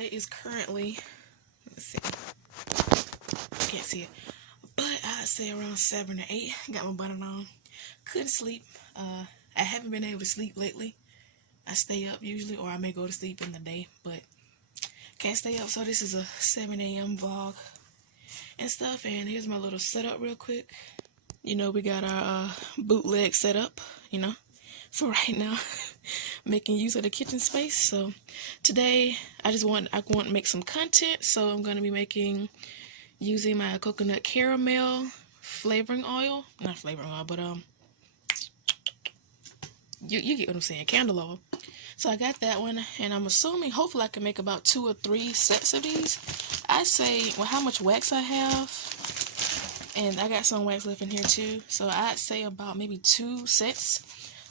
It is currently, let's see, can't see it, but I'd say around 7 or 8. Got my button on. Couldn't sleep. I haven't been able to sleep lately. I stay up usually, or I may go to sleep in the day, but can't stay up. So this is a 7 a.m. vlog and stuff. And here's my little setup real quick. You know, we got our bootleg setup, you know, for right now, making use of the kitchen space. So today I want to make some content. So I'm going to be using my coconut caramel flavoring oil, not flavoring oil, but you get what I'm saying, candle oil. So I got that one, and I'm assuming hopefully I can make about 2 or 3 sets of these. I say, well, how much wax I have, and I got some wax left in here too, so I'd say about maybe 2 sets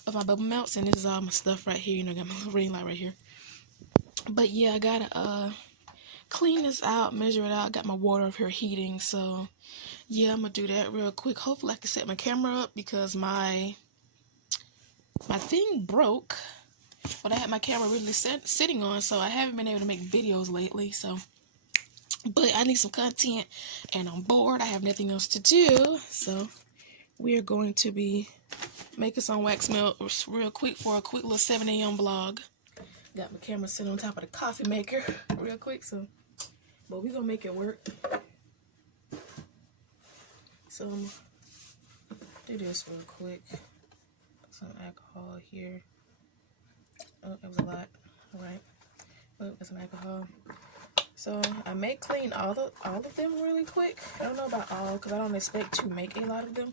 of my bubble melts. And this is all my stuff right here. You know, I got my little ring light right here. But yeah, I gotta clean this out, measure it out. Got my water up here heating, so yeah, I'm gonna do that real quick. Hopefully I can set my camera up because my thing broke, but I had my camera really sitting on, so I haven't been able to make videos lately. So, but I need some content, and I'm bored. I have nothing else to do, so we are going to be making some wax melts real quick for a quick little 7 a.m. vlog. Got my camera sitting on top of the coffee maker real quick, so, but we're gonna make it work. So I'm gonna do this real quick. Put some alcohol here. Oh, that was a lot. All right. Oh, there's some alcohol. So I may clean all of them really quick. I don't know about all because I don't expect to make a lot of them.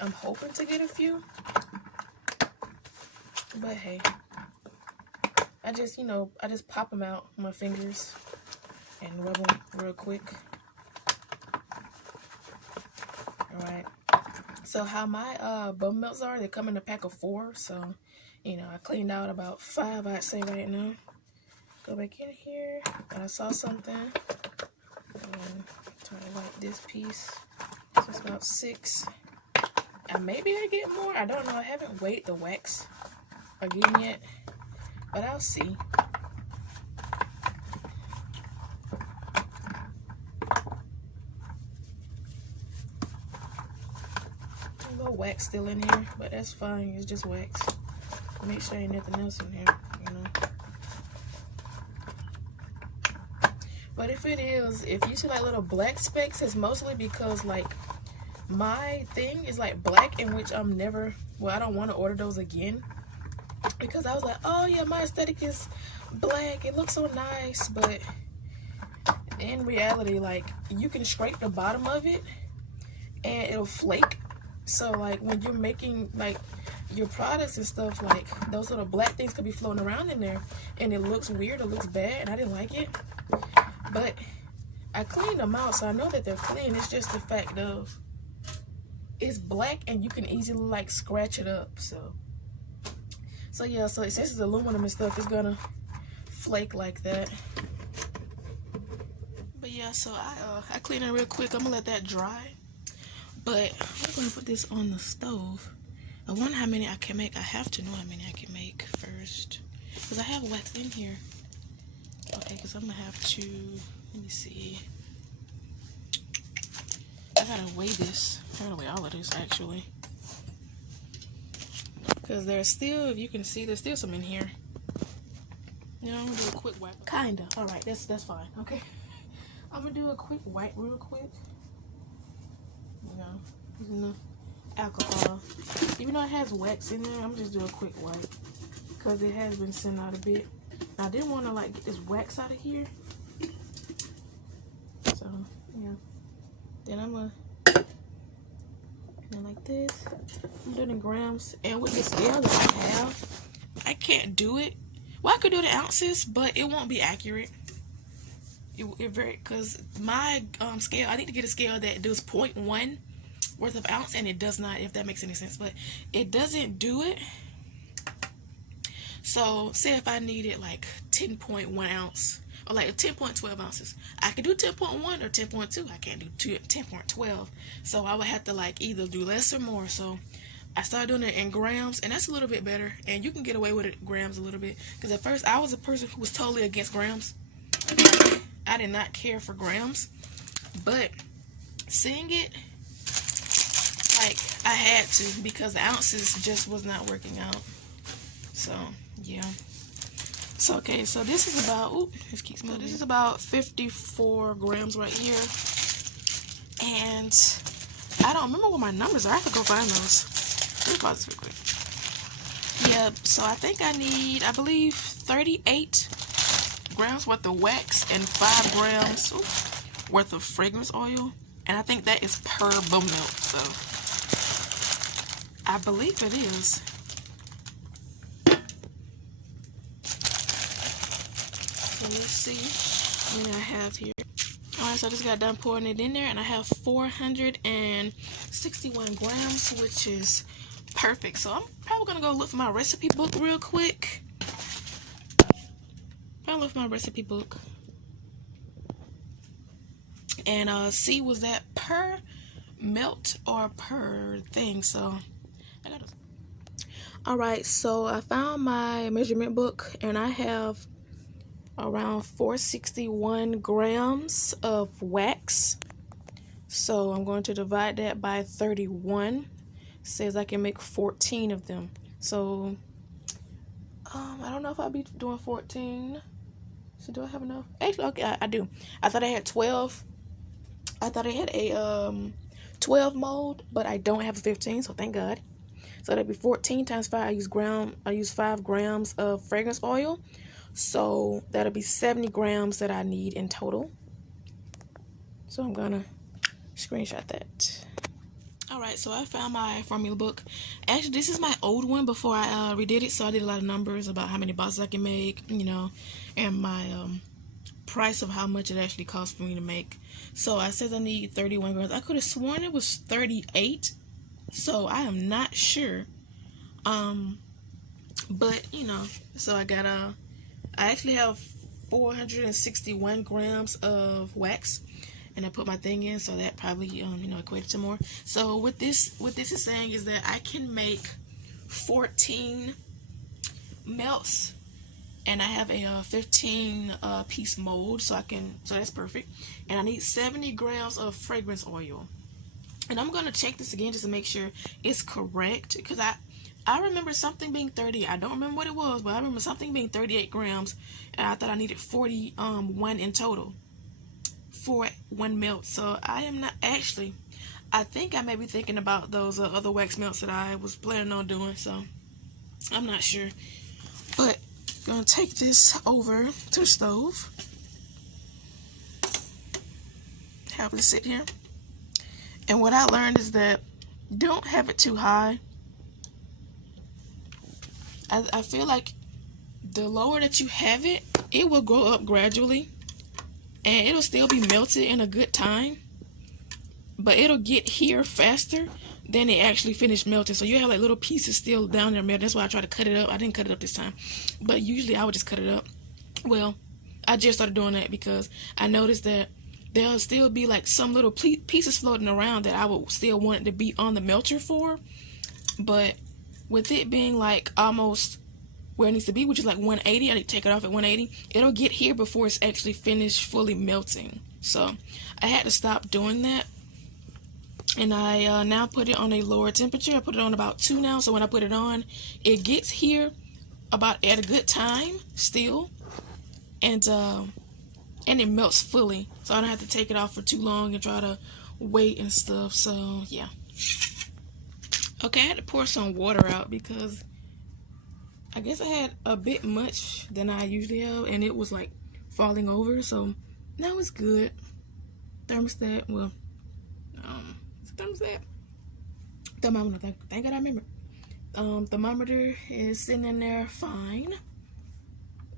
I'm hoping to get a few, but hey, I just pop them out with my fingers and rub them real quick. All right. So how my bubble melts are, they come in a pack of 4. So, you know, I cleaned out about 5, I'd say right now. Go back in here. I saw something. Try to light this piece. So it's about 6. And maybe I get more. I don't know. I haven't weighed the wax again yet, but I'll see. A little wax still in here, but that's fine. It's just wax. Make sure ain't nothing else in here, you know. But if it is, if you see like little black specks, it's mostly because like my thing is like black, in which I'm never, well, I don't want to order those again, because I was like, oh yeah, my aesthetic is black, it looks so nice, but in reality, like, you can scrape the bottom of it and it'll flake. So like when you're making like your products and stuff, like those little black things could be floating around in there, and it looks weird, it looks bad, and I didn't like it. But I cleaned them out, so I know that they're clean. It's just the fact of it's black and you can easily like scratch it up. So yeah, so since it's aluminum and stuff, it's gonna flake like that. But yeah, so I cleaned it real quick. I'm gonna let that dry, but I'm gonna put this on the stove. I wonder how many I can make. I have to know how many I can make first, because I have wax in here. Okay, because I'm gonna have to, let me see, I gotta weigh this. I gotta weigh all of this actually, because there's still, if you can see, there's still some in here. You know, I'm gonna do a quick wipe. Kinda. Alright, that's fine. Okay. I'm gonna do a quick wipe real quick. You know, using the alcohol. Even though it has wax in there, I'm just do a quick wipe because it has been sitting out a bit. I didn't want to like get this wax out of here, so yeah. Then I'm gonna like this. I'm doing it in grams, and with the scale that I have, I can't do it. Well, I could do the ounces, but it won't be accurate. Because my scale, I need to get a scale that does 0.1 worth of ounce, and it does not, if that makes any sense, but it doesn't do it. So say if I needed like 10.1 ounce or like 10.12 ounces, I could do 10.1 or 10.2. I can't do 10.12. So I would have to like either do less or more. So I started doing it in grams, and that's a little bit better, and you can get away with it grams a little bit, because at first I was a person who was totally against grams. I did not care for grams, but seeing it, like, I had to, because the ounces just was not working out. So yeah. So okay, so this is about, ooh, this keeps moving. This is about 54 grams right here, and I don't remember what my numbers are. I have to go find those. Let's pause this real quick. Yeah, so I think I need, I believe, 38 grams worth of wax and 5 grams worth of fragrance oil, and I think that is per bow milk. So I believe it is. So let's see what I have here. Alright, so I just got done pouring it in there, and I have 461 grams, which is perfect. So I'm probably gonna go look for my recipe book real quick. Probably look for my recipe book and see was that per melt or per thing. So I gotta. Alright, so I found my measurement book, and I have around 461 grams of wax. So I'm going to divide that by 31. Says I can make 14 of them. So I don't know if I'll be doing 14. So do I have enough? Actually, okay, I do. I thought I had 12. I thought I had a 12 mold, but I don't have a 15, so thank God. So that'd be 14 times 5. I use 5 grams of fragrance oil. So that'll be 70 grams that I need in total. So I'm gonna screenshot that. Alright, so I found my formula book. Actually, this is my old one before I redid it. So I did a lot of numbers about how many boxes I can make, you know, and my price of how much it actually costs for me to make. So I said I need 31 grams. I could have sworn it was 38. So I am not sure. But, you know, so I actually have 461 grams of wax, and I put my thing in, so that probably you know, equated to more. So what this is saying is that I can make 14 melts, and I have a 15 piece mold, so that's perfect. And I need 70 grams of fragrance oil, and I'm gonna check this again just to make sure it's correct, because I remember something being 30. I don't remember what it was, but I remember something being 38 grams, and I thought I needed 41 in total for one melt. So I am not actually. I think I may be thinking about those other wax melts that I was planning on doing. So I'm not sure, but I'm gonna take this over to the stove. Have it sit here. And what I learned is that don't have it too high. I feel like the lower that you have it, it will go up gradually, and it'll still be melted in a good time, but it'll get here faster than it actually finished melting. So you have like little pieces still down there melting. That's why I try to cut it up. I didn't cut it up this time, but usually I would just cut it up. Well, I just started doing that because I noticed that there'll still be like some little pieces floating around that I would still want it to be on the melter for, but with it being like almost where it needs to be, which is like 180, I need to take it off at 180. It'll get here before it's actually finished fully melting. So I had to stop doing that. And I now put it on a lower temperature. I put it on about 2 now. So when I put it on, it gets here about at a good time still. And it melts fully. So I don't have to take it off for too long and try to wait and stuff. So yeah. Okay, I had to pour some water out because I guess I had a bit much than I usually have, and it was like falling over. So now it's good. Thermostat, well, thermostat? Thermometer, thank God I remember. Thermometer is sitting in there fine.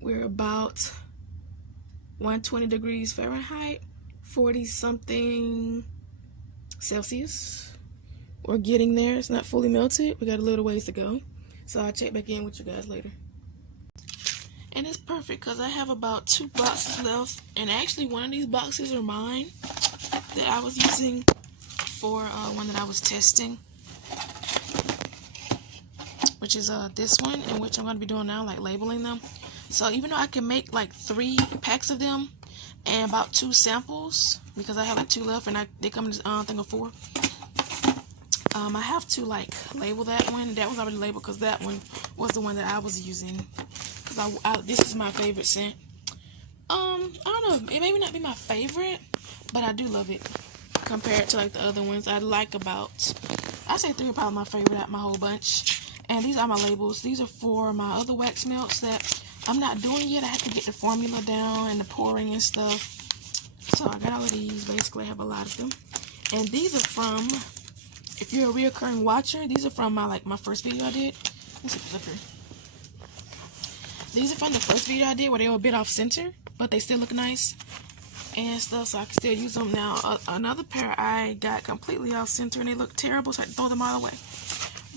We're about 120 degrees Fahrenheit, 40 something Celsius. We're getting there. It's not fully melted. We got a little ways to go. So I'll check back in with you guys later. And it's perfect because I have about 2 boxes left. And actually one of these boxes are mine that I was using for one that I was testing. Which is this one, in which I'm going to be doing now, like labeling them. So even though I can make like 3 packs of them, and about 2 samples because I have like 2 left, and they come in this thing of 4. I have to like label that one. That was already labeled because that one was the one that I was using. Because this is my favorite scent. I don't know. It may not be my favorite, but I do love it compared to like the other ones. I like about, I say 3 are probably my favorite out of my whole bunch. And these are my labels. These are for my other wax melts that I'm not doing yet. I have to get the formula down and the pouring and stuff. So I got all of these. Basically, I have a lot of them. And these are from, if you're a reoccurring watcher, these are from my first video I did. Let's see, look here. These are from the first video I did where they were a bit off center, but they still look nice and stuff, so I can still use them now. Another pair I got completely off center and they look terrible, so I had to throw them all away.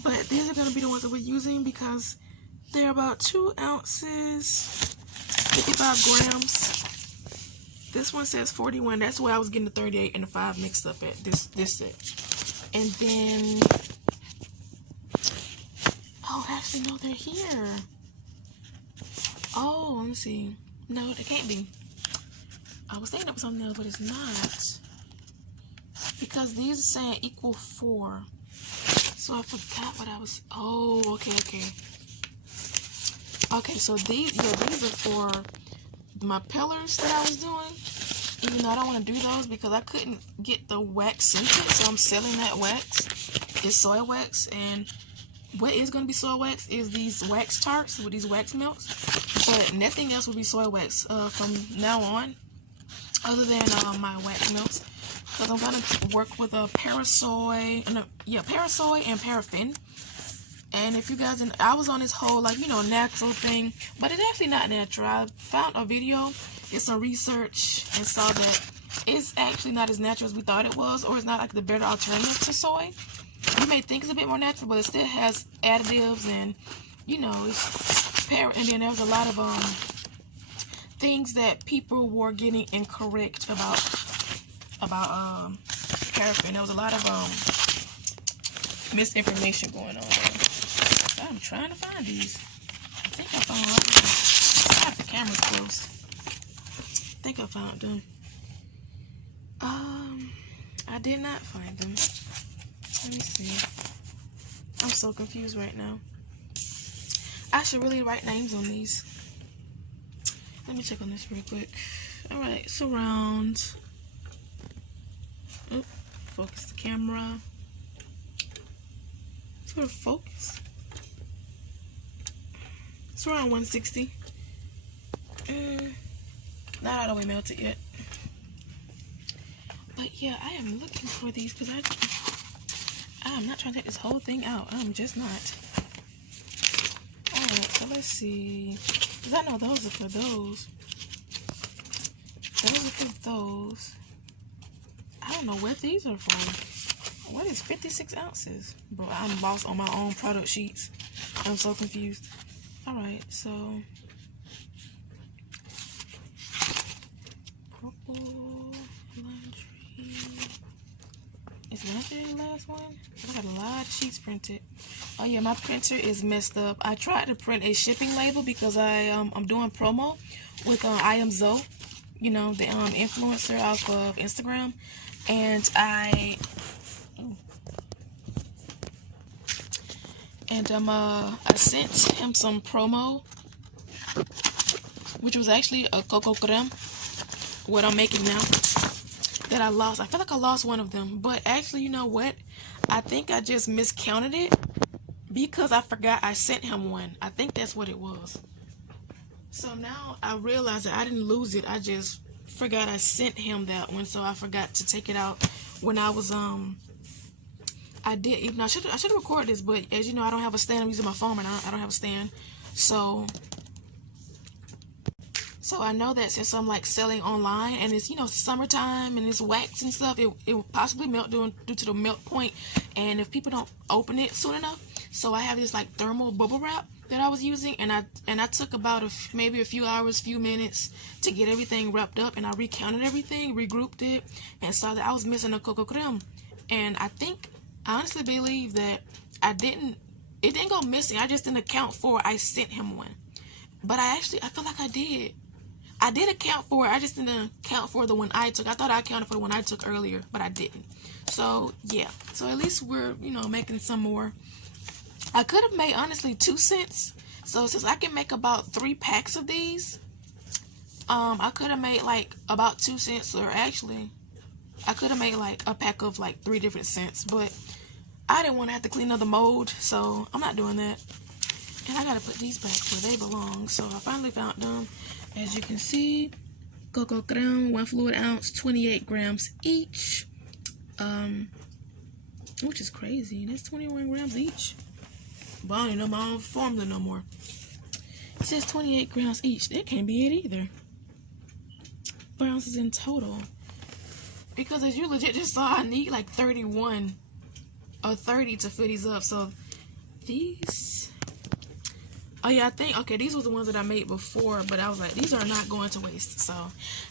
But these are going to be the ones that we're using because they're about 2 ounces, 55 grams. This one says 41. That's where I was getting the 38 and the 5 mixed up at this set. And then, oh, actually, no, they're here. Oh, let me see. No, they can't be. I was thinking it was something else, but it's not. Because these are saying equal 4. So I forgot what I was. Oh, okay. Okay, so these are for my pillars that I was doing. Even though I don't want to do those because I couldn't get the wax scented, so I'm selling that wax. It's soy wax, and what is going to be soy wax is these wax tarts with these wax melts. But nothing else will be soy wax from now on, other than my wax melts. Because I'm going to work with a Parasoy and Paraffin. And if you guys, I was on this whole, like, you know, natural thing, but it's actually not natural. I found a video, did some research, and saw that it's actually not as natural as we thought it was, or it's not like the better alternative to soy. You may think it's a bit more natural, but it still has additives and, you know, and then there's a lot of things that people were getting incorrect about paraffin. There was a lot of misinformation going on there. I'm trying to find these. I think I found them. I have the cameras close. I think I found them. I did not find them. Let me see. I'm so confused right now. I should really write names on these. Let me check on this real quick. Alright, surround. Oh, focus the camera. Sort of focus. It's around 160. Not all the way melted yet. But yeah, I am looking for these because I'm not trying to take this whole thing out. I'm just not. Alright, so let's see. Because I know those are for those. Those are for those. I don't know what these are for. What is 56 ounces? Bro, I'm lost on my own product sheets. I'm so confused. Alright, so. Purple laundry. Is laundry the last one? I got a lot of sheets printed. Oh yeah, my printer is messed up. I tried to print a shipping label because I'm doing promo with I Am Zoe, you know, the influencer off of Instagram, and I sent him some promo, which was actually a cocoa creme, what I'm making now, that I lost. I feel like I lost one of them, but actually, you know what? I think I just miscounted it because I forgot I sent him one. I think that's what it was. So now I realize that I didn't lose it. I just forgot I sent him that one, so I forgot to take it out when I was I did. Even I should have recorded this, but as you know, I don't have a stand. I'm using my phone, and I don't have a stand. So I know that since I'm like selling online, and it's, you know, summertime and it's wax and stuff, it will possibly melt due to the melt point, and if people don't open it soon enough. So I have this like thermal bubble wrap that I was using, and I took about maybe a few hours, few minutes to get everything wrapped up, and I recounted everything, regrouped it, and saw that I was missing a cocoa creme. And I honestly believe that it didn't go missing. I just didn't account for I sent him one. But I feel like I did. I did account for it. I just didn't account for the one I took. I thought I accounted for the one I took earlier, but I didn't. So, yeah. So, at least we're, you know, making some more. I could have made, honestly, 2 cents. So, since I can make about 3 packs of these, I could have made, like, about 2 cents. Or actually, I could have made, like, a pack of, like, 3 different cents. But I didn't want to have to clean another mold. So, I'm not doing that. And I got to put these back where they belong. So, I finally found them. As you can see, cocoa creme, 1 fluid ounce, 28 grams each. Which is crazy. That's 21 grams each. But I don't even know my own formula no more. It says 28 grams each. That can't be it either. 4 ounces in total. Because as you legit just saw, I need like 31 or 30 to fill these up. So these... Oh yeah, I think, okay, these were the ones that I made before, but I was like, these are not going to waste. So,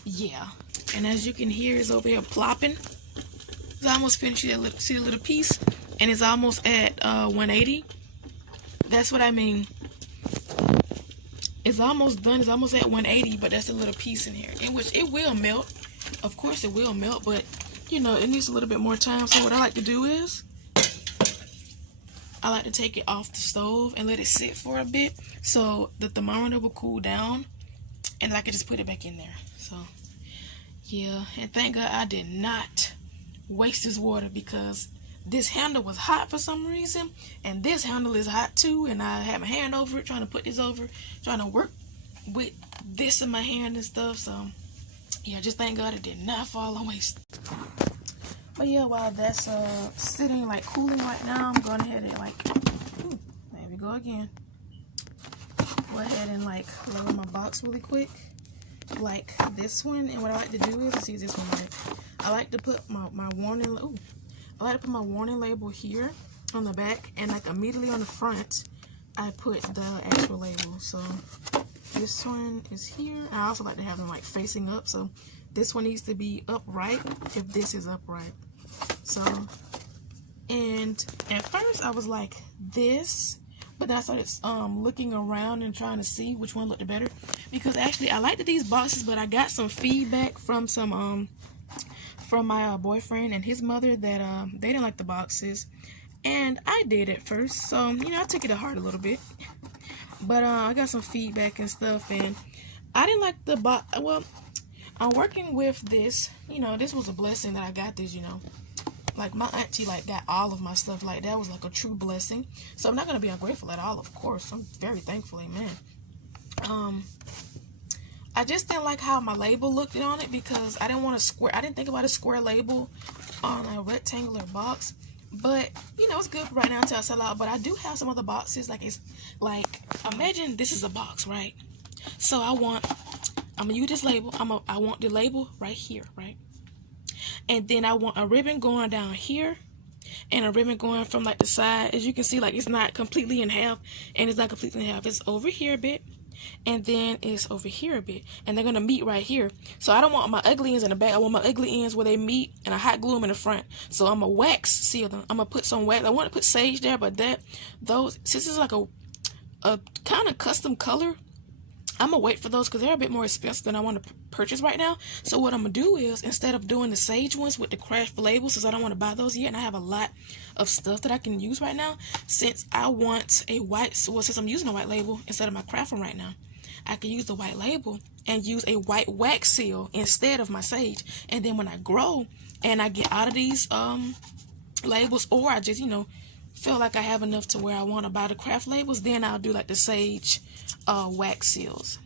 yeah. And as you can hear, it's over here plopping. It's almost finished. See a little piece? And it's almost at 180. That's what I mean. It's almost done. It's almost at 180, but that's a little piece in here. In which it will melt. Of course it will melt, but, you know, it needs a little bit more time. So what I like to do is, I like to take it off the stove and let it sit for a bit so the thermometer will cool down, and I can just put it back in there. So, yeah, and thank God I did not waste this water, because this handle was hot for some reason, and this handle is hot too, and I had my hand over it, trying to put this over, trying to work with this in my hand and stuff. So, yeah, just thank God it did not fall on waste. But yeah, while that's sitting, like, cooling right now, I'm going ahead and, like, ooh, there we go again. Go ahead and, like, lower my box really quick, like this one. And what I like to do is, see this one, right? I like to put my warning, ooh, I like to put my warning label here on the back, and, like, immediately on the front, I put the actual label. So this one is here. I also like to have them, like, facing up, so this one needs to be upright if this is upright. So, and at first I was like this, but then I started looking around and trying to see which one looked the better, because actually I liked these boxes, but I got some feedback from some from my boyfriend and his mother that they didn't like the boxes, and I did at first. So, you know, I took it to heart a little bit, but I got some feedback and stuff, and I didn't like the box. Well, I'm working with this, you know, this was a blessing that I got this, you know. Like, my auntie, like, got all of my stuff. Like, that was, like, a true blessing. So, I'm not going to be ungrateful at all, of course. I'm very thankful, amen. I just didn't like how my label looked on it, because I didn't want a square. I didn't think about a square label on a rectangular box. But, you know, it's good right now until I sell out. But I do have some other boxes. Like, it's, like, imagine this is a box, right? So, I'm going to use this label. I want the label right here, right? And then I want a ribbon going down here, and a ribbon going from, like, the side. As you can see, like, it's not completely in half, and it's not completely in half. It's over here a bit, and then it's over here a bit, and they're going to meet right here. So I don't want my ugly ends in the back. I want my ugly ends where they meet, and I hot glue them in the front. So I'm going to wax seal them. I'm going to put some wax. I want to put sage there, but those, since it's like a kind of custom color, I'm going to wait for those, because they're a bit more expensive than I want to purchase right now. So what I'm going to do is, instead of doing the sage ones with the craft labels, since I don't want to buy those yet, and I have a lot of stuff that I can use right now, since I want a white, well, since I'm using a white label instead of my craft one right now, I can use the white label and use a white wax seal instead of my sage. And then when I grow and I get out of these labels, or I just, you know, feel like I have enough to where I want to buy the craft labels, then I'll do like the sage wax seals.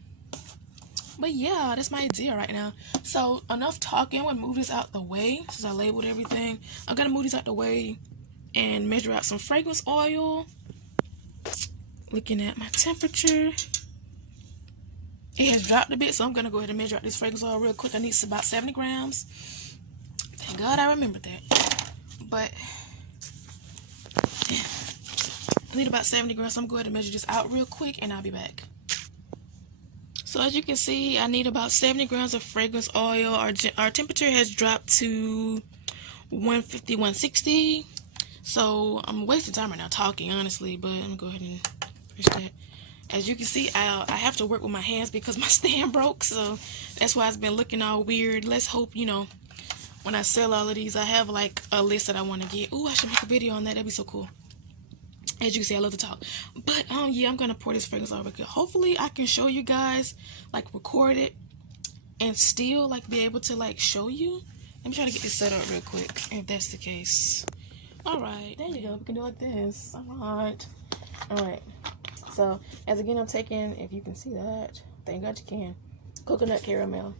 But yeah, that's my idea right now. So enough talking. We'll move this out the way since I labeled everything. I'm gonna move these out the way and measure out some fragrance oil. Looking at my temperature, it has dropped a bit, so I'm gonna go ahead and measure out this fragrance oil real quick. I need about 70 grams. Thank God I remembered that. But I need about 70 grams, so I'm going to go ahead and measure this out real quick, and I'll be back. So as you can see, I need about 70 grams of fragrance oil. Our temperature has dropped to 150, 160. So I'm wasting time right now talking, honestly, but I'm going to go ahead and push that. As you can see, I have to work with my hands because my stand broke, so that's why it's been looking all weird. Let's hope, you know, when I sell all of these, I have like a list that I want to get. Ooh, I should make a video on that. That'd be so cool. As you can see, I love to talk. But yeah, I'm gonna pour this fragrance over here. Hopefully I can show you guys, like record it and still like be able to like show you. Let me try to get this set up real quick if that's the case. Alright, there you go. We can do it like this. Alright. So as again, I'm taking, if you can see that, thank God you can, coconut caramel.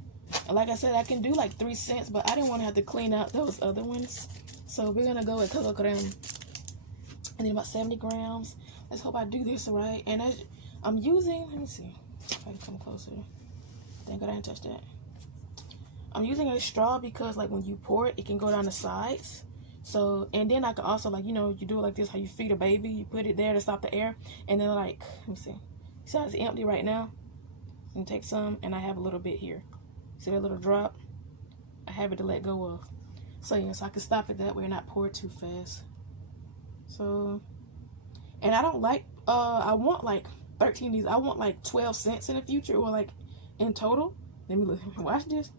Like I said, I can do like 3 cents, but I didn't want to have to clean out those other ones. So we're gonna go with cocoa creme. I need about 70 grams. Let's hope I do this right. And I'm using, let me see if I can come closer. Thank God I didn't touch that. I'm using a straw because like when you pour it, it can go down the sides. So, and then I can also, like, you know, you do it like this, how you feed a baby. You put it there to stop the air. And then, like, let me see. See how it's empty right now? And take some, and I have a little bit here. See that little drop? I have it to let go of. So, yeah, so I can stop it that way and not pour it too fast. So, and I don't like, I want, like, 13 of these. I want, like, 12 cents in the future, or, like, in total. Let me look. Watch this.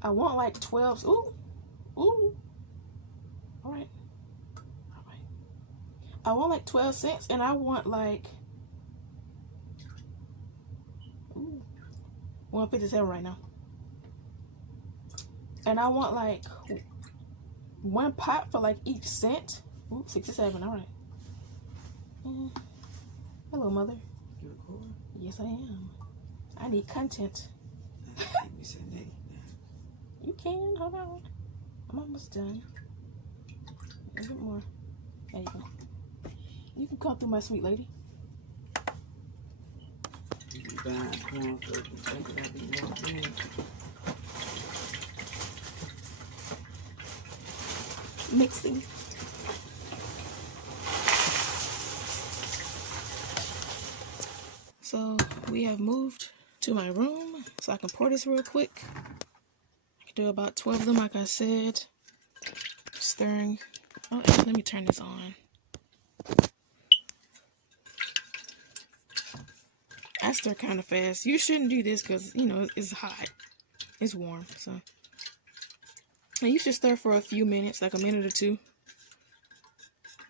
I want, like, 12. Ooh. Alright. I want like 12 cents, and I want like 157 right now. And I want like 1 pot for like each cent. Ooh, 67, alright. Hello, mother. You recording? Yes, I am. I need content. You can, hold on. I'm almost done. A bit more. There you go. You can come through, my sweet lady. Mixing. So we have moved to my room, so I can pour this real quick. I can do about 12 of them, like I said. Stirring. Oh, let me turn this on. I stir kind of fast. You shouldn't do this because, you know, it's hot. It's warm, so. And you should stir for a few minutes, like a minute or two.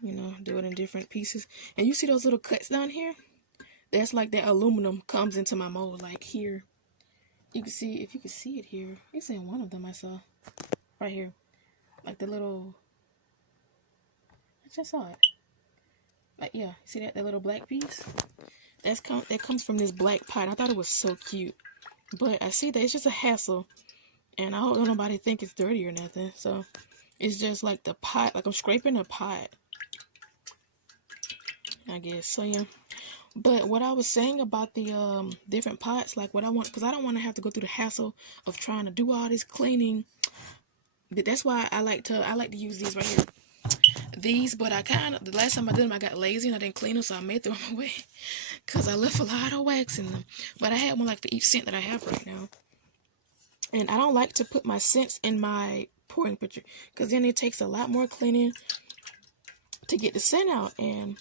You know, do it in different pieces. And you see those little cuts down here? That's like that aluminum comes into my mold, like here. You can see, if you can see it here. It's in one of them I saw. Right here. Like the little, I just saw it. Like, yeah, see that little black piece? That comes from this black pot. I thought it was so cute. But I see that it's just a hassle. And I hope nobody think it's dirty or nothing. So, it's just like the pot. Like I'm scraping a pot. I guess. So, yeah. But what I was saying about the different pots, like what I want, because I don't want to have to go through the hassle of trying to do all this cleaning. But that's why I like to use these right here. These, but the last time I did them, I got lazy and I didn't clean them, so I made them away. Because I left a lot of wax in them. But I had one like for each scent that I have right now. And I don't like to put my scents in my pouring pitcher, because then it takes a lot more cleaning to get the scent out. And,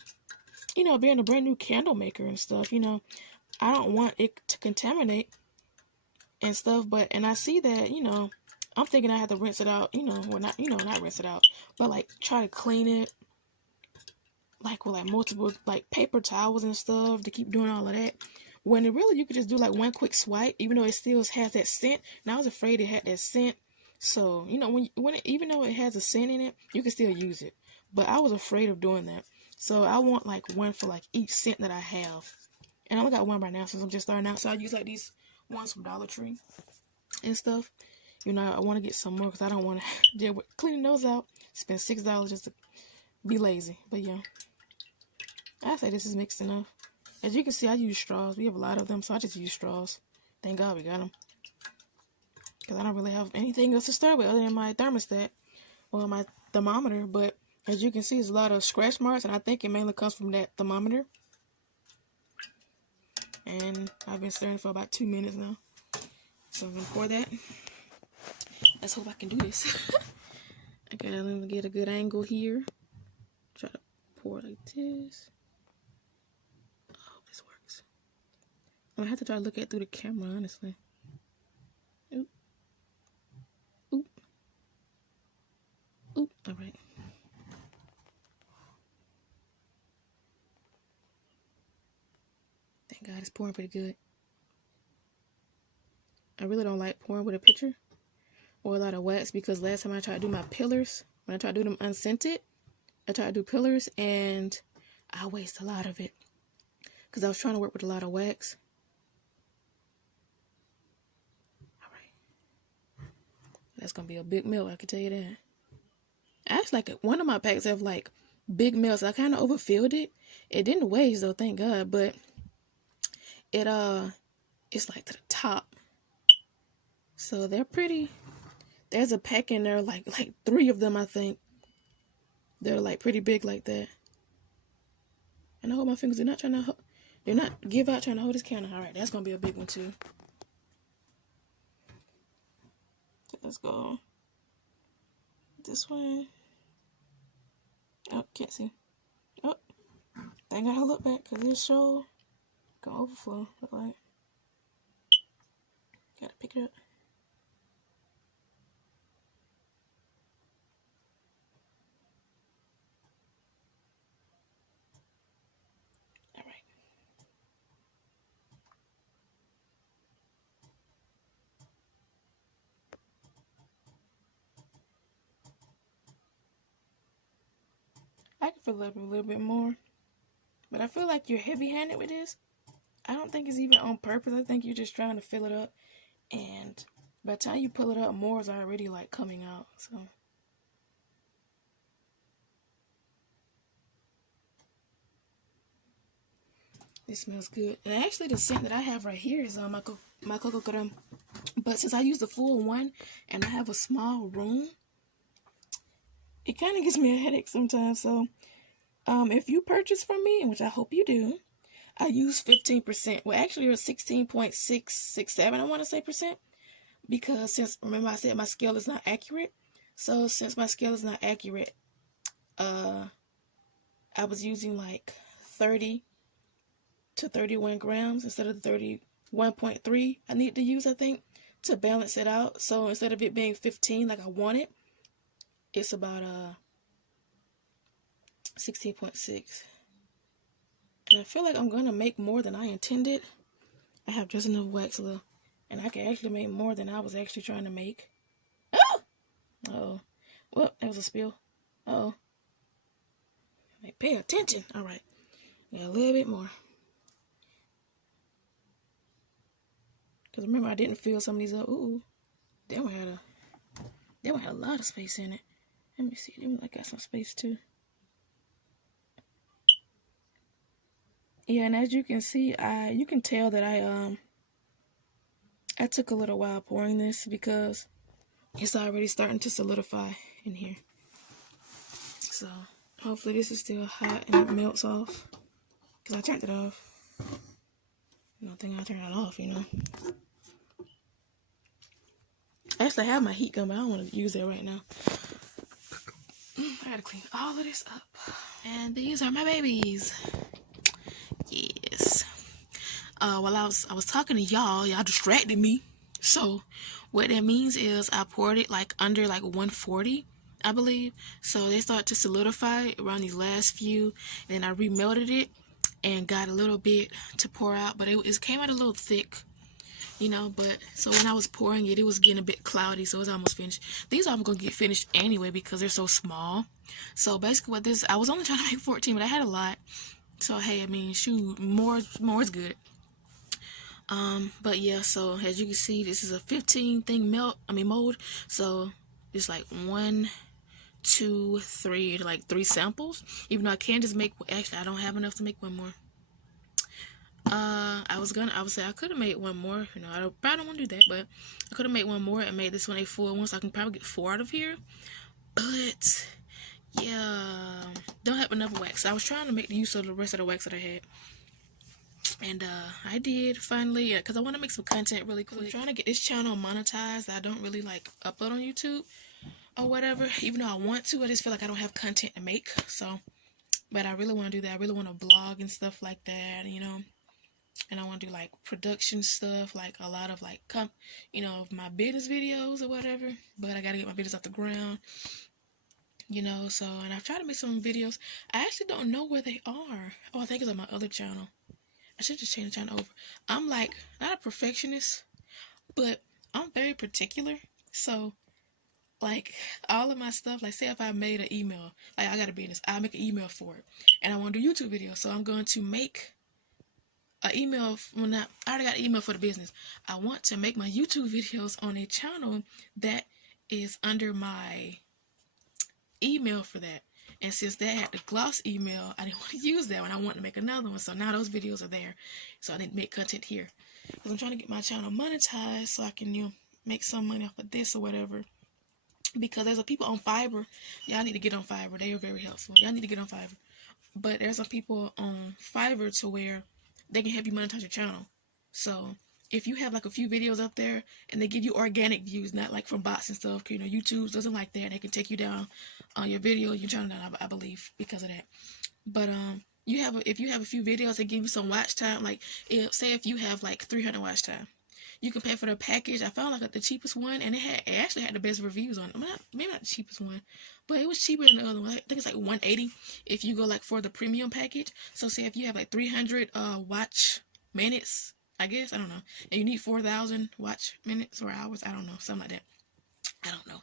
you know, being a brand new candle maker and stuff, you know, I don't want it to contaminate and stuff. And I see that, you know, I'm thinking I have to rinse it out, you know, well, not rinse it out, but like try to clean it, like with like multiple like paper towels and stuff to keep doing all of that. When it really, you could just do like one quick swipe, even though it still has that scent. And I was afraid it had that scent. So, you know, even though it has a scent in it, you can still use it. But I was afraid of doing that. So I want like one for like each scent that I have. And I only got one right now since I'm just starting out. So I use like these ones from Dollar Tree and stuff. You know, I want to get some more because I don't want to deal with cleaning those out. Spend $6 just to be lazy. But yeah, I say this is mixed enough. As you can see, I use straws. We have a lot of them, so I just use straws. Thank God we got them. Because I don't really have anything else to stir with other than my thermostat or my thermometer. But as you can see, there's a lot of scratch marks, and I think it mainly comes from that thermometer. And I've been stirring for about 2 minutes now. So I'm going to pour that. Let's hope I can do this. Okay, let me get a good angle here. Try to pour like this. I have to try to look at it through the camera, honestly. Oop. Oop. Oop. All right. Thank God it's pouring pretty good. I really don't like pouring with a picture or a lot of wax because last time I tried to do my pillars, when I tried to do them unscented, I tried to do pillars and I waste a lot of it because I was trying to work with a lot of wax. All right. That's going to be a big meal, I can tell you that. Actually, like one of my packs have like big meals. I kind of overfilled it. It didn't waste though, thank God, but it's like to the top. So they're pretty. There's a pack in there, like 3 of them, I think. They're like pretty big like that. And I hold my fingers. They're not trying to give out trying to hold this counter. All right, that's gonna be a big one too. Let's go. This one. Oh, can't see. Oh, I gotta look back because this show gonna overflow. Look like. Gotta pick it up. All right. I can fill it up a little bit more, but I feel like you're heavy-handed with this. I don't think it's even on purpose. I think you're just trying to fill it up, and by the time you pull it up, more is already like coming out. So this smells good. And actually, the scent that I have right here is my cocoa creme. But since I use the full one and I have a small room, it kind of gives me a headache sometimes. So if you purchase from me, which I hope you do, I use 15%. Well, actually, it's 16.667, I want to say, percent. Because since, remember I said my scale is not accurate. So since my scale is not accurate, I was using like 30 to 31 grams instead of the 31.3 I need to use, I think, to balance it out. So instead of it being 15 like I wanted, it's about 16.6. And I feel like I'm gonna make more than I intended. I have just enough wax left, and I can actually make more than I was actually trying to make. Oh! Uh-oh. Well, that was a spill. Uh-oh. Hey, pay attention. All right. Yeah, a little bit more. Because remember, I didn't fill some of these up. Ooh. That one had a lot of space in it. Let me see. That one got some space too. Yeah, and as you can see, you can tell that I took a little while pouring this because it's already starting to solidify in here. So hopefully this is still hot and it melts off. Because I turned it off. I don't think I turned it off, you know. I actually have my heat gun, but I don't want to use it right now. I gotta clean all of this up. And these are my babies. Yes. While I was talking to y'all distracted me. So what that means is I poured it like under like 140, I believe. So they start to solidify around these last few. Then I remelted it and got a little bit to pour out, but it came out a little thick, you know. But so when I was pouring it, it was getting a bit cloudy, so it's almost finished. These are gonna get finished anyway because they're so small. So basically what this, I was only trying to make 14, but I had a lot. So hey, I mean, shoot, more is good. But yeah, so as you can see, this is a 15 thing mold. So it's like 1, 2, 3, like 3 samples. Even though I can just make, actually I don't have enough to make one more. I would say I could have made one more. You know, I probably don't want to do that, but I could have made one more and made this one a full one, so I can probably get 4 out of here. But yeah, don't have enough wax. I was trying to make the use of the rest of the wax that I had. And I did finally, because I want to make some content really quick. I'm trying to get this channel monetized. I don't really like upload on YouTube or whatever, even though I want to. I just feel like I don't have content to make. So, but I really want to do that. I really want to blog and stuff like that, you know. and I want to do like production stuff, like a lot of like my business videos or whatever. But I gotta get my business off the ground, so, and I've tried to make some videos. I actually don't know where they are. Oh, I think it's on my other channel. I should just change the channel over. I'm like not a perfectionist, but I'm very particular. So like all of my stuff, like say if I made an email, like I got a business, I'll make an email for it, and I want to do YouTube videos, so I'm going to make an email. I already got an email for the business. I want to make my YouTube videos on a channel that is under my email for that. And since that had the gloss email, I didn't want to use that one. I want to make another one. So now those videos are there. So I didn't make content here, because I'm trying to get my channel monetized so I can make some money off of this or whatever. Because there's some people on Fiverr. Y'all need to get on Fiverr. They are very helpful. Y'all need to get on Fiverr. But there's some people on Fiverr to where they can help you monetize your channel. So if you have like a few videos up there and they give you organic views, not like from bots and stuff, YouTube doesn't like that. They can take you down on your video, your channel down, I believe, because of that. But if you have a few videos that give you some watch time, like say if you have like 300 watch time, you can pay for the package. I found like the cheapest one, and it actually had the best reviews on it. Maybe not the cheapest one, but it was cheaper than the other one. I think it's like $180 if you go like for the premium package. So say if you have like 300 watch minutes, I guess, I don't know, and you need 4,000 watch minutes or hours, I don't know, something like that. I don't know.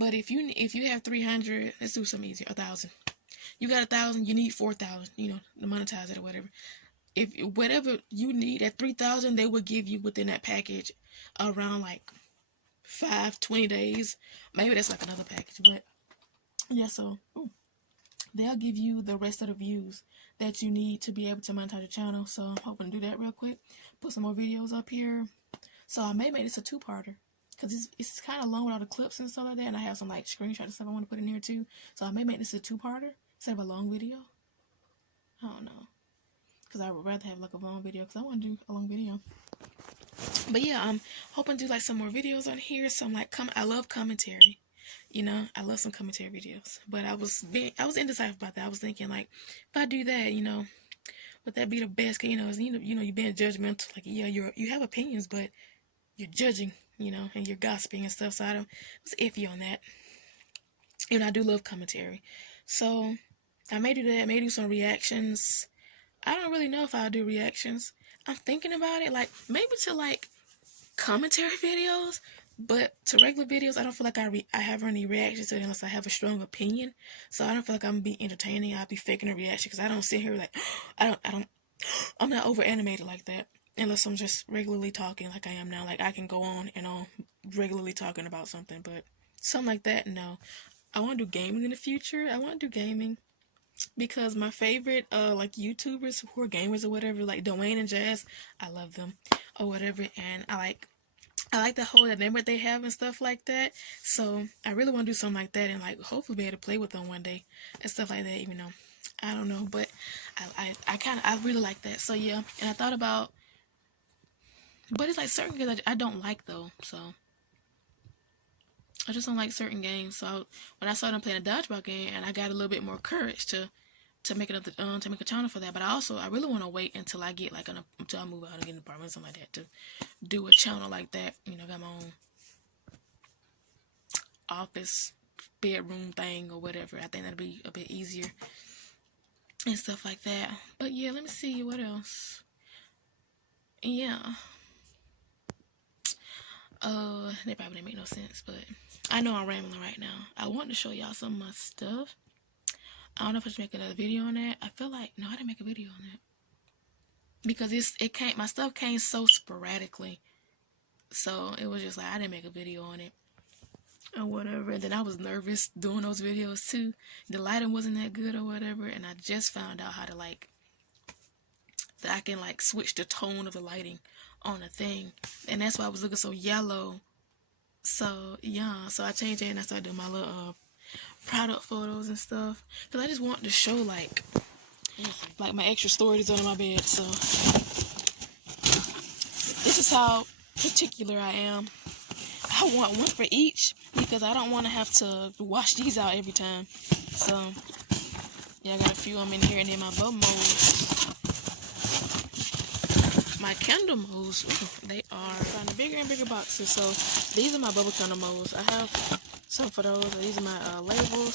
But if you have 300, let's do something easier, 1,000. You got 1,000, you need 4,000, to monetize it or whatever. If whatever you need at 3,000, they will give you within that package around like 20 days. Maybe that's like another package, but yeah. So they'll give you the rest of the views that you need to be able to monetize your channel. So I'm hoping to do that real quick. Put some more videos up here. So I may make this a two-parter, because it's kind of long with all the clips and stuff like that, and I have some like screenshots and stuff I want to put in here too. So I may make this a two-parter instead of a long video. I don't know, because I would rather have like a long video, because I want to do a long video. But yeah, I'm hoping to do like some more videos on here. Some like I love commentary. I love some commentary videos. But I was indecisive about that. I was thinking like, if I do that, would that be the best? Cause you're being judgmental. Like, yeah, you have opinions, but you're judging, and you're gossiping and stuff. So I was iffy on that. And I do love commentary. So I may do that. I may do some reactions. I don't really know if I'll do reactions. I'm thinking about it, like maybe to like commentary videos, but to regular videos, I don't feel like I have any reactions to it unless I have a strong opinion. So I don't feel like I'm gonna be entertaining. I'll be faking a reaction, because I don't sit here like I'm not over animated like that, unless I'm just regularly talking like I am now. Like I can go on and on regularly talking about something, but something like that, no. I want to do gaming in the future. I want to do gaming, because my favorite like YouTubers who are gamers or whatever, like Dwayne and Jazz, I love them or whatever, and I like the whole dynamic they have and stuff like that. So I really want to do something like that, and like hopefully be able to play with them one day and stuff like that, even though I don't know, but I really like that. So yeah, and I thought about, but it's like certain games I don't like though, so I just don't like certain games. So when I started playing a dodgeball game, and I got a little bit more courage to make another to make a channel for that. But I really want to wait until I get like until I move out and get an apartment, something like that, to do a channel like that. Got my own office bedroom thing or whatever. I think that'd be a bit easier and stuff like that. But yeah, let me see what else. Yeah. That probably didn't make no sense, but I know I'm rambling right now. I want to show y'all some of my stuff. I don't know if I should make another video on that. I feel like, no, I didn't make a video on that, because my stuff came so sporadically. So it was just like, I didn't make a video on it or whatever. And then I was nervous doing those videos too. The lighting wasn't that good or whatever. And I just found out how to that I can switch the tone of the lighting on a thing. And that's why I was looking so yellow. So yeah, so I changed it and I started doing my little product photos and stuff, because I just want to show like my extra storage under my bed. So this is how particular I am. I want one for each, because I don't want to have to wash these out every time. So yeah, I got a few of them in here, and then my bubble molds. my candle molds, they are kind of bigger and bigger boxes. So these are my bubble candle molds. I have some for those. These are my labels.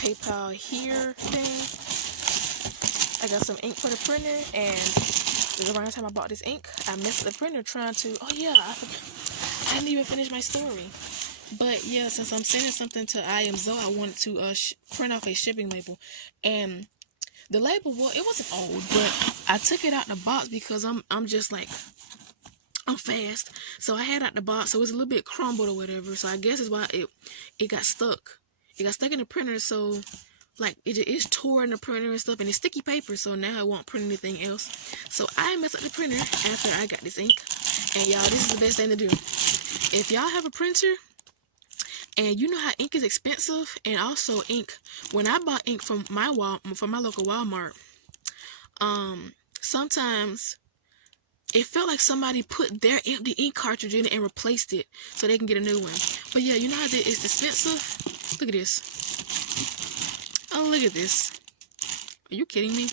PayPal here thing. I got some ink for the printer, and around the time I bought this ink, I messed the printer trying to. Oh yeah, I didn't even finish my story. But yeah, since I'm sending something to IMZO, I wanted to print off a shipping label, and the label, well, it wasn't old, but I took it out the box because I'm just like, I'm fast. So I had out the box, so it was a little bit crumbled or whatever. So I guess is why it got stuck. It got stuck in the printer, so like it's tore in the printer and stuff, and it's sticky paper, so now I won't print anything else. So I messed up the printer after I got this ink. And y'all, this is the best thing to do. If y'all have a printer, and you know how ink is expensive, and also ink, when I bought ink from my local Walmart, sometimes it felt like somebody put their empty ink cartridge in it and replaced it so they can get a new one. But yeah, you know how it's expensive? Look at this. Oh, look at this. Are you kidding me?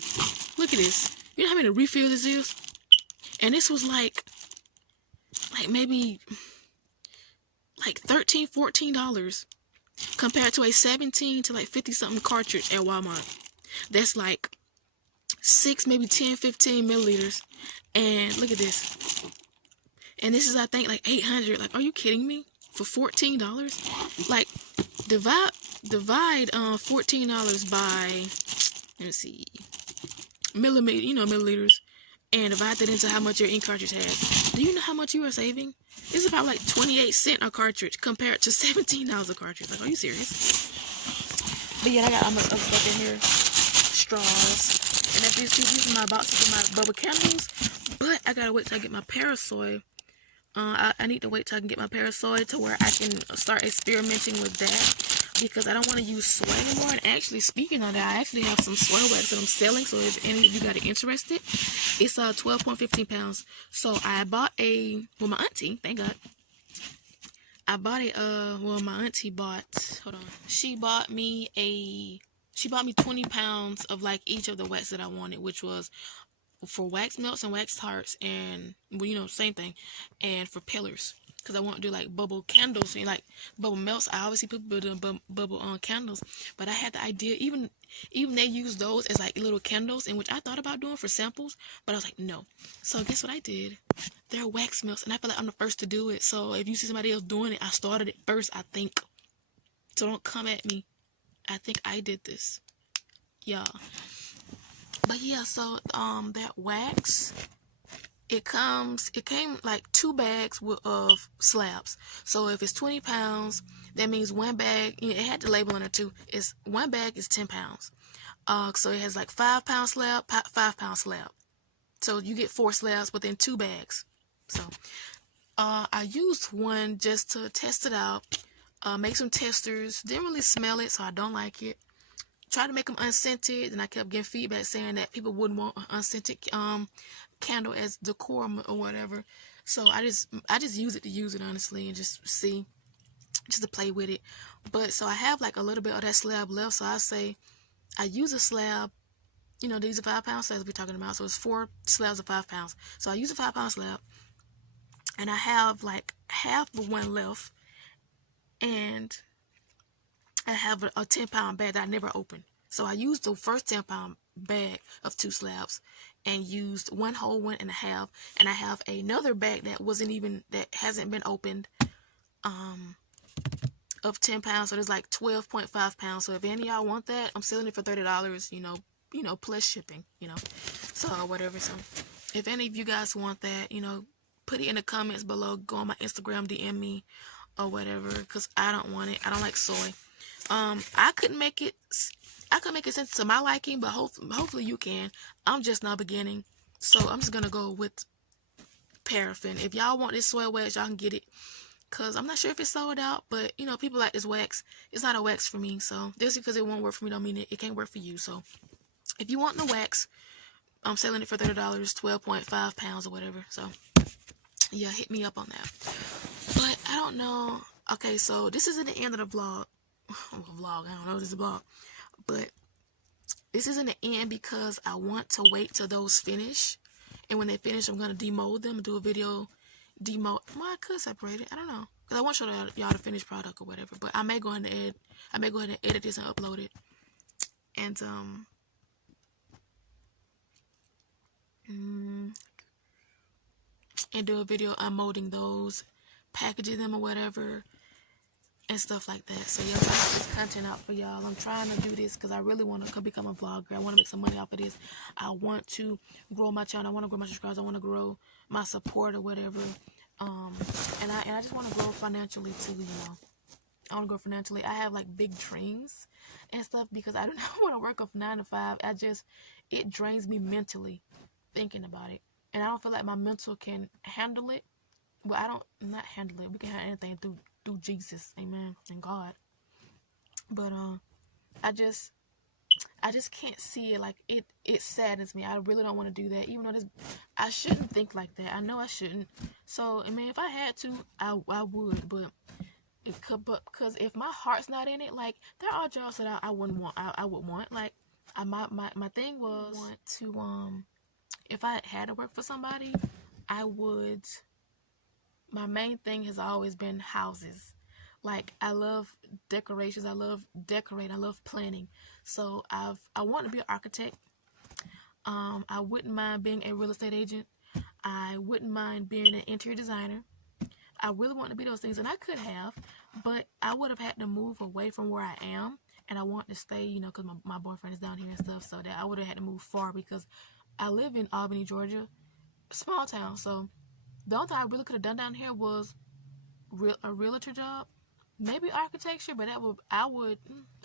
Look at this. You know how many refills this is? And this was like maybe like $13, $14 compared to a 17 to like 50 something cartridge at Walmart. That's like 6, maybe 10, 15 milliliters. And look at this. And this is, I think, like 800. Like, are you kidding me? For $14? Like, divide $14 by, let me see, milliliters, and divide that into how much your ink cartridge has. Do you know how much you are saving? It's about like 28 cents a cartridge compared to $17 a cartridge. Like, are you serious? But yeah, I got other stuff in here. Straws. And if you see, these are my boxes of my bubble candles. But I gotta wait till I get my parasol. I need to wait till I can get my parasol to where I can start experimenting with that, because I don't want to use soy anymore. And actually, speaking of that, I actually have some soy wax that I'm selling. So if any of you got it interested, it's 12.15 pounds. So I bought my auntie, thank God. I bought my auntie bought, hold on. She bought me 20 pounds of like each of the wax that I wanted, which was for wax melts and wax hearts, and same thing, and for pillars, because I want to do like bubble candles and like bubble melts. I obviously people doing bubble candles, but I had the idea, even they use those as like little candles, in which I thought about doing for samples, but I was like, no. So guess what I did? They're wax melts, and I feel like I'm the first to do it. So if you see somebody else doing it, I started it first, I think. So don't come at me. I think I did this, yeah. But yeah, so that wax, it came like 2 bags of slabs. So if it's 20 pounds, that means one bag, it had the label on it too, is one bag is 10 pounds. So it has like 5 pound slab, 5 pound slab. So you get 4 slabs within 2 bags. So I used one just to test it out, make some testers. Didn't really smell it, so I don't like it. Tried to make them unscented, and I kept getting feedback saying that people wouldn't want an unscented candle as decorum or whatever. So I just use it to use it, honestly, and just to play with it. But so I have like a little bit of that slab left, so I say I use a slab. These are 5 pound slabs we're talking about, so it's 4 slabs of 5 pounds. So I use a 5 pound slab, and I have like half of one left, and I have a 10 pound bag that I never opened. So I used the first 10 pound bag of 2 slabs and used one whole 1.5, and I have another bag that hasn't been opened of 10 pounds. So there's like 12.5 pounds. So if any of y'all want that, I'm selling it for $30, plus shipping, so whatever. So if any of you guys want that, put it in the comments below. Go on my Instagram, DM me or whatever, because I don't want it. I don't like soy. I could make it sense to my liking, but hopefully you can. I'm just now beginning, so I'm just gonna go with paraffin. If y'all want this soy wax, y'all can get it, cause I'm not sure if it's sold out, but people like this wax. It's not a wax for me, so just because it won't work for me don't mean it can't work for you. So if you want the wax, I'm selling it for $30, 12.5 pounds or whatever. So yeah, hit me up on that. But I don't know. Okay, so this isn't the end of the vlog. I don't know if this is a vlog, but this isn't the end because I want to wait till those finish, And when they finish, I'm going to demold them and do a video demold. Well, I could separate it. I don't know. Because I want to show y'all the finished product or whatever. But I may go ahead and edit this and upload it. And, and do a video unmolding those, packaging them or whatever, and stuff like that. So yeah, I'm trying to get this content out for y'all. I'm trying to do this because I really want to become a vlogger. I want to make some money off of this. I want to grow my channel. I want to grow my subscribers. I want to grow my support or whatever. And I just want to grow financially too, you know. I want to grow financially. I have like big dreams and stuff because I do not want to work off 9 to 5. It drains me mentally thinking about it. And I don't feel like my mental can handle it. Well, not handle it. We can handle anything through Jesus, amen, and God. But I just can't see it. Like it saddens me. I really don't want to do that. Even though I shouldn't think like that. I know I shouldn't. So I mean, if I had to, I would. But because if my heart's not in it, like there are jobs that I wouldn't want. I would want. Like my thing was want to if I had to work for somebody, I would. My main thing has always been houses. Like I love decorations. I love decorating. I love planning. So I want to be an architect. I wouldn't mind being a real estate agent. I wouldn't mind being an interior designer. I really want to be those things, and I could have, but I would have had to move away from where I am, and I want to stay, you know, because my boyfriend is down here and stuff, so that I would have had to move far because I live in Albany, Georgia, small town. So the only thing I really could have done down here was a realtor job, maybe architecture, but I would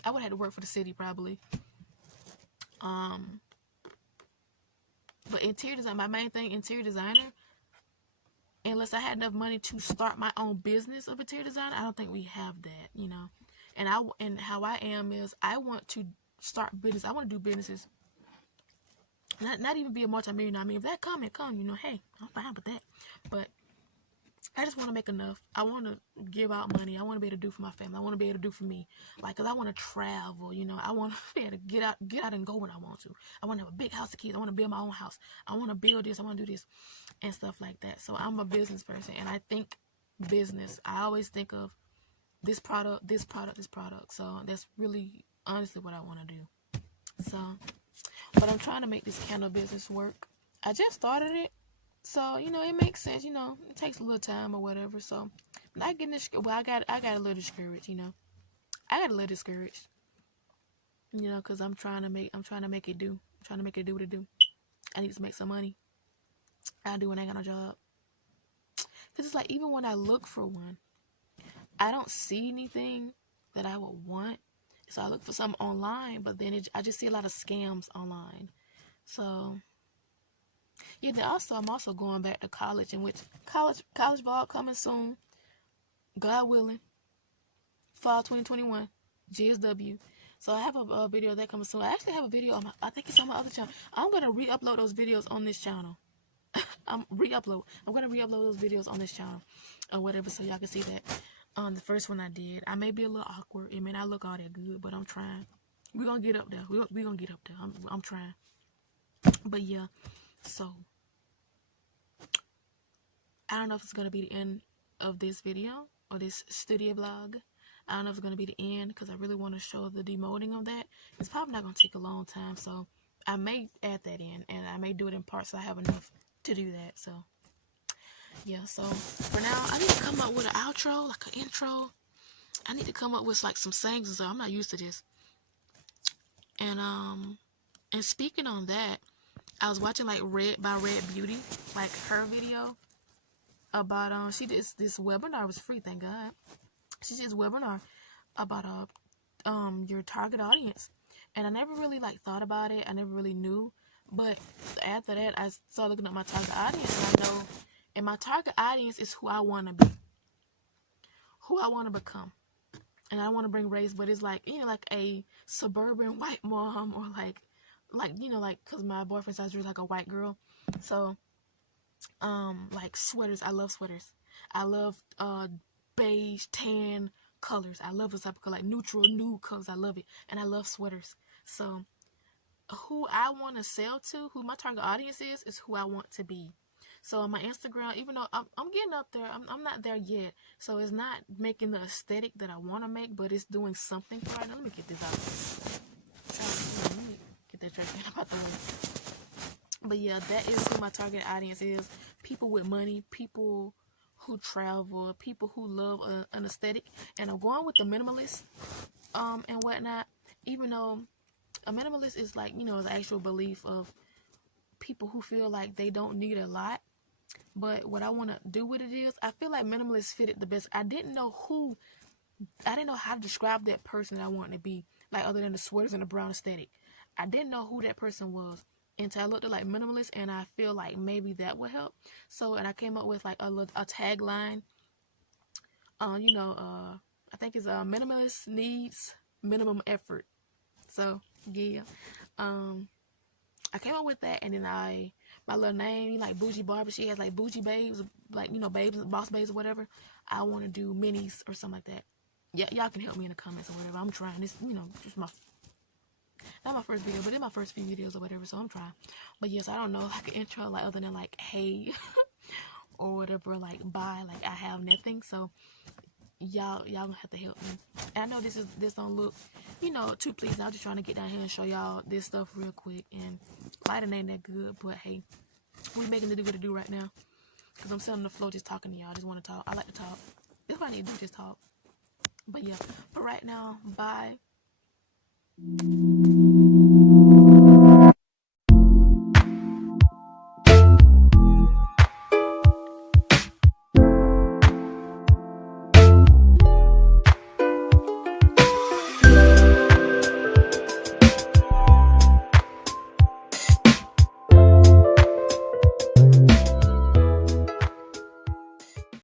have to work for the city probably. But interior design, my main thing, interior designer. Unless I had enough money to start my own business of interior design, I don't think we have that, you know. And how I am is I want to start business. I want to do businesses. Not even be a multi-millionaire. I mean, if that come, you know, hey, I'm fine with that. But I just want to make enough. I want to give out money. I want to be able to do for my family. I want to be able to do for me. Like, because I want to travel, you know. I want to be able to get out and go when I want to. I want to have a big house of kids. I want to build my own house. I want to build this. I want to do this and stuff like that. So I'm a business person, and I think business. I always think of this product, this product, this product. So that's really, honestly, what I want to do. So, but I'm trying to make this candle business work. I just started it. So, you know, it makes sense, you know, it takes a little time or whatever. So, not getting I got a little discouraged, you know. I got a little discouraged. You know, cuz I'm trying to make it do. I'm trying to make it do what it do. I need to make some money. I do when I ain't got no job. Cuz it's like even when I look for one, I don't see anything that I would want. So I look for something online, but then I just see a lot of scams online. So yeah, then I'm also going back to college, in which college vlog coming soon, God willing, fall 2021, GSW. So I have a video that coming soon. I actually have a video I think it's on my other channel. I'm gonna re-upload those videos on this channel. I'm gonna re-upload those videos on this channel or whatever, so y'all can see that. The first one I did, I may be a little awkward. It may not look all that good, but I'm trying. We're gonna get up there. We're gonna get up there. I'm trying. But yeah. So, I don't know if it's going to be the end of this video or this studio vlog. I don't know if it's going to be the end because I really want to show the demolding of that. It's probably not going to take a long time, so I may add that in, and I may do it in parts so I have enough to do that. So, yeah, so for now, I need to come up with an outro, like an intro. I need to come up with like some sayings and stuff. I'm not used to this. And speaking on that, I was watching like Red Beauty, like her video about she did this webinar. It was free, thank God. She did this webinar about your target audience, and I never really like thought about it. I never really knew, but after that, I started looking at my target audience, and I know, and my target audience is who I want to be, who I want to become. And I don't want to bring race, but it's like, you know, like a suburban white mom, or like you know, like, because my boyfriend says she's like a white girl. So like sweaters, I love sweaters. I love beige, tan colors. I love this type of color, like neutral, nude colors. I love it. And I love sweaters. So who I want to sell to, who my target audience is who I want to be. So on my Instagram, even though I'm getting up there, I'm not there yet. So it's not making the aesthetic that I want to make, but it's doing something for it. Let me get this out. Let me get that trash can out the way. But yeah, that is who my target audience is. People with money, people who travel, people who love an aesthetic. And I'm going with the minimalist and whatnot. Even though a minimalist is like, the actual belief of people who feel like they don't need a lot. But what I want to do with it is, I feel like minimalists fit it the best. I didn't know how to describe that person that I wanted to be, like other than the sweaters and the brown aesthetic. I didn't know who that person was until I looked at like minimalist, and I feel like maybe that would help. So, and I came up with like a tagline. I think it's minimalist needs minimum effort. So yeah, I came up with that, and then my little name, like Bougie Barber, she has like Bougie Babes, like, babes, boss babes or whatever. I want to do minis or something like that. Yeah, y'all can help me in the comments or whatever. I'm trying this, just not my first video, but it's my first few videos or whatever, so I'm trying. But yes, I don't know like an intro, like other than like, hey, or whatever, like bye, like I have nothing. So y'all gonna have to help me. And I know this don't look, too pleasing. I'm just trying to get down here and show y'all this stuff real quick. And lighting ain't that good, but hey, we making the do what to do right now. Cause I'm sitting on the floor just talking to y'all. I just want to talk. I like to talk. That's what I need to do, just talk. But yeah, for right now, bye.